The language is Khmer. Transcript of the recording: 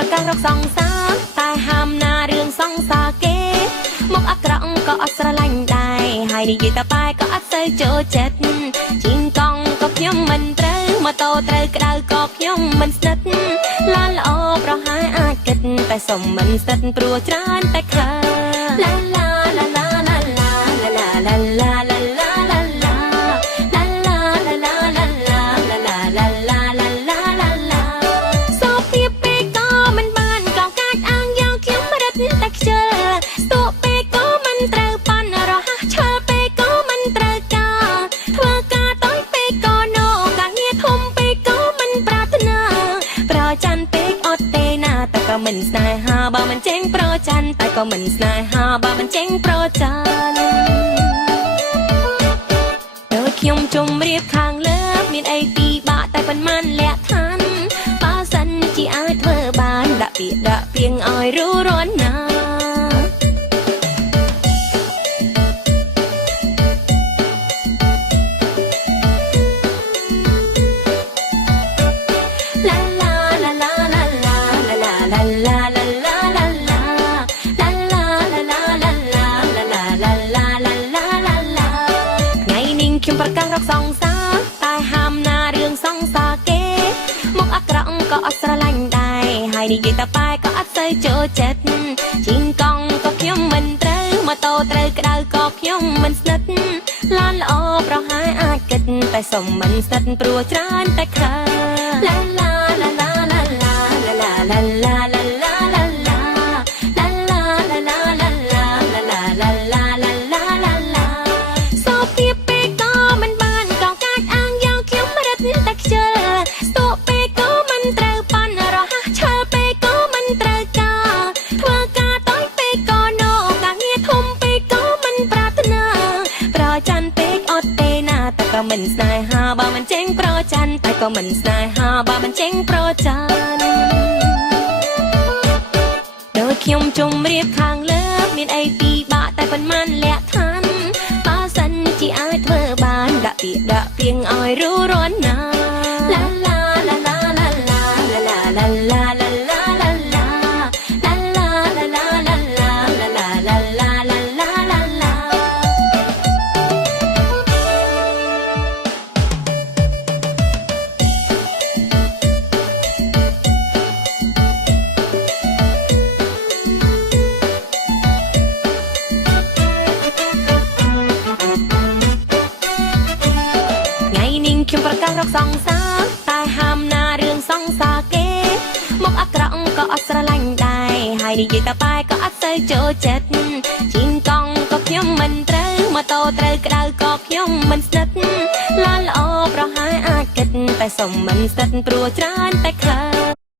ប្រកាសរកសង្សារតែហាមណារឿងសង្សារគេមកអាក្រក់ក៏អត់ស្រឡាញ់ដែរហើយនិយាយតែបែក៏អត់សូវចូលចិត្តជីងកង់ក៏ខ្ញុំមិនត្រូវម៉ូតូត្រូវក្តៅក៏ខ្ញុំមិនស្និទ្ធឡានល្អប្រហែលអាចគិតតែសុំមិនស្និទ្ធព្រោះច្រើនតែខើឡាឡាឡាឡាឡាឡាឡាឡាឡាឡាមិនស្នេហាបើមិនចេញប្រច័ណ្ឌតែក៏មិនស្នេហាបើមិនចេញប្រច័ណ្ឌដូចខ្ញុំជុំរៀបខាងលើមានអីពីបាក់តែប៉ុន្មានលក្ខខណ្ឌបើសិនជាអាចធ្វើបានដាក់ពាក្យដាក់ពីងឲ្យរួចរាន់ណាខ្ញុំប្រកាសរកសង្សារតែហាមណារឿងសង្សារគេមកអាក្រក់ក៏អត់ស្រឡាញ់ដែរហើយនិយាយតែបែក៏អត់សូវចូលចិត្តជីងកង់ក៏ខ្ញុំមិនត្រូវម៉ូតូត្រូវក្តៅក៏ខ្ញុំមិនស្និទ្ធឡានល្អប្រហែលអាចគិតតែសុំមិនស្និទ្ធព្រោះច្រើនតែខើឡាឡាឡាឡាឡាឡាឡាឡាឡាឡាមិនស្នេហាបើមិនចេញប្រច័ណ្ឌតែក៏មិនស្នេហាបើមិនចេញប្រច័ណ្ឌដូចខ្ញុំជុំរៀបខាងលើមានអីពីបាក់តែប៉ុន្មានលក្ខខណ្ឌបើសិនជាអាចធ្វើបានដាក់ពាក្យដាក់ពីងឲ្យរួចរាន់ណាឡាឡាឡាឡាឡាឡាឡាឡាឡាឡាខ្ញុំប្រកាសរកសង្សារតែហាមណារឿងសង្សារគេមកអាក្រក់ក៏អត់ស្រឡាញ់ដែរហើយនិយាយតែបែក៏អត់សូវចូលចិត្តជីងកង់ក៏ខ្ញុំមិនត្រូវម៉ូតូត្រូវក្តៅក៏ខ្ញុំមិនស្និទ្ធឡានល្អប្រហែលអាចគិតតែសុំមិនស្និទ្ធព្រោះច្រើនតែខើ